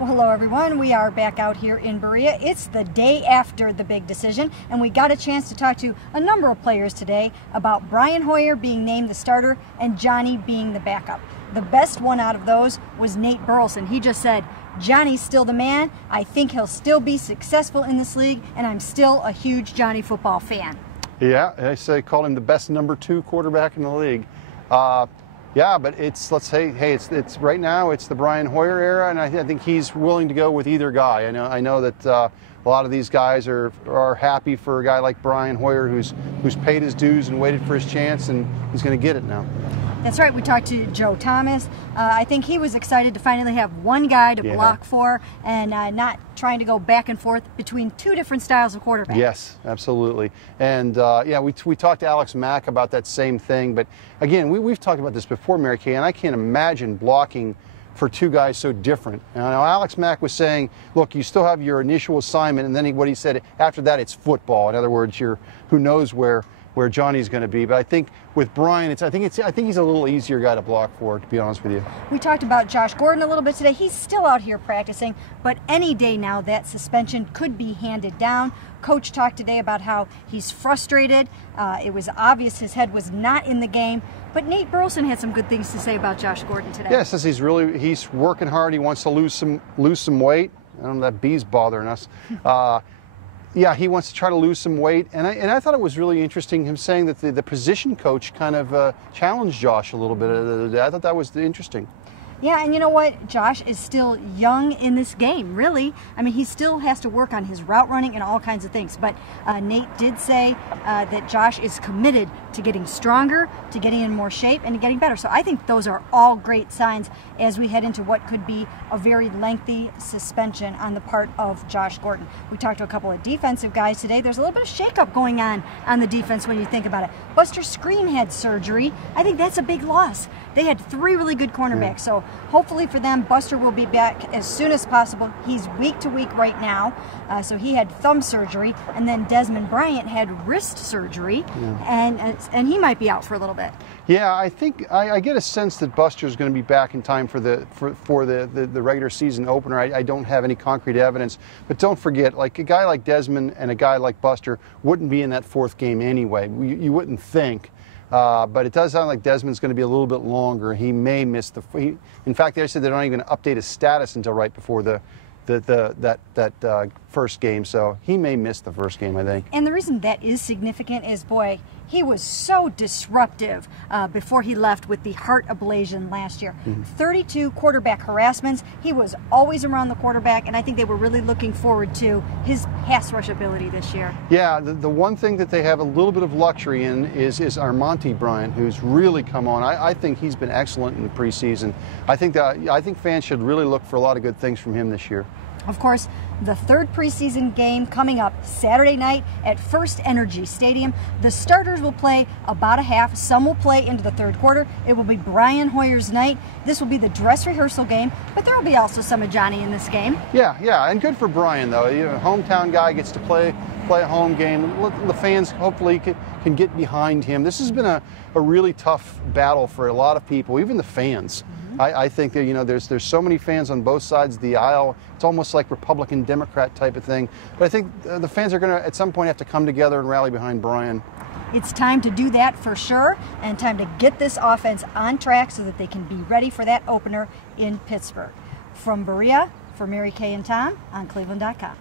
Well, hello everyone. We are back out here in Berea. It's the day after the big decision, and we got a chance to talk to a number of players today about Brian Hoyer being named the starter and Johnny being the backup. The best one out of those was Nate Burleson. He just said, "Johnny's still the man. I think he'll still be successful in this league, and I'm still a huge Johnny football fan." Yeah, I say called him the best #2 quarterback in the league. Yeah, but let's say, hey, it's right now it's the Brian Hoyer era, and I think he's willing to go with either guy. I know that a lot of these guys are happy for a guy like Brian Hoyer who's paid his dues and waited for his chance, and he's going to get it now. That's right. We talked to Joe Thomas. I think he was excited to finally have one guy to block for and not trying to go back and forth between two different styles of quarterback. Yes, absolutely. And yeah, we talked to Alex Mack about that same thing. But again, we've talked about this before, Mary Kay, and I can't imagine blocking for two guys so different. Now, Alex Mack was saying, look, you still have your initial assignment, and then what he said after that, it's football. In other words, who knows where Johnny's going to be. But I think with Brian, I think he's a little easier guy to block for, to be honest with you. We talked about Josh Gordon a little bit today. He's still out here practicing, but any day now that suspension could be handed down. Coach talked today about how he's frustrated. It was obvious his head was not in the game. But Nate Burleson had some good things to say about Josh Gordon today. Yeah, says he's working hard. He wants to lose some weight. I don't know, that bee's bothering us. Yeah, he wants to try to lose some weight, and I thought it was really interesting him saying that the position coach kind of challenged Josh a little bit. I thought that was interesting. Yeah, and you know what? Josh is still young in this game, really. I mean, he still has to work on his route running and all kinds of things. But Nate did say that Josh is committed to getting stronger, to getting in more shape, and to getting better. So I think those are all great signs as we head into what could be a very lengthy suspension on the part of Josh Gordon. We talked to a couple of defensive guys today. There's a little bit of shakeup going on the defense when you think about it. Buster Screen had surgery. I think that's a big loss. They had 3 really good cornerbacks, so hopefully for them, Buster will be back as soon as possible. He's week to week right now, so he had thumb surgery, and then Desmond Bryant had wrist surgery, and he might be out for a little bit. Yeah, I think I get a sense that Buster's going to be back in time for the regular season opener. I don't have any concrete evidence, but don't forget, like a guy like Desmond and a guy like Buster wouldn't be in that 4th game anyway. You wouldn't think. But it does sound like Desmond's going to be a little bit longer. He may miss in fact, they said they're not even going to update his status until right before that first game, so he may miss the first game, I think. And the reason that is significant is, boy, he was so disruptive before he left with the heart ablation last year. 32 quarterback harassments. He was always around the quarterback, and I think they were really looking forward to his pass rush ability this year. Yeah, the one thing that they have a little bit of luxury in is Armonte Bryant, who's really come on. I think he's been excellent in the preseason. I think fans should really look for a lot of good things from him this year. Of course, the 3rd preseason game coming up Saturday night at First Energy Stadium. The starters will play about a half. Some will play into the 3rd quarter. It will be Brian Hoyer's night. This will be the dress rehearsal game, but there will be also some of Johnny in this game. Yeah, and good for Brian, though. Hometown guy gets to play a home game. The fans hopefully can get behind him. This has been a really tough battle for a lot of people, even the fans. I think that there's so many fans on both sides of the aisle. It's almost like Republican Democrat type of thing. But I think the fans are going to at some point have to come together and rally behind Brian. It's time to do that for sure, and time to get this offense on track so that they can be ready for that opener in Pittsburgh. From Berea, for Mary Kay and Tom on cleveland.com.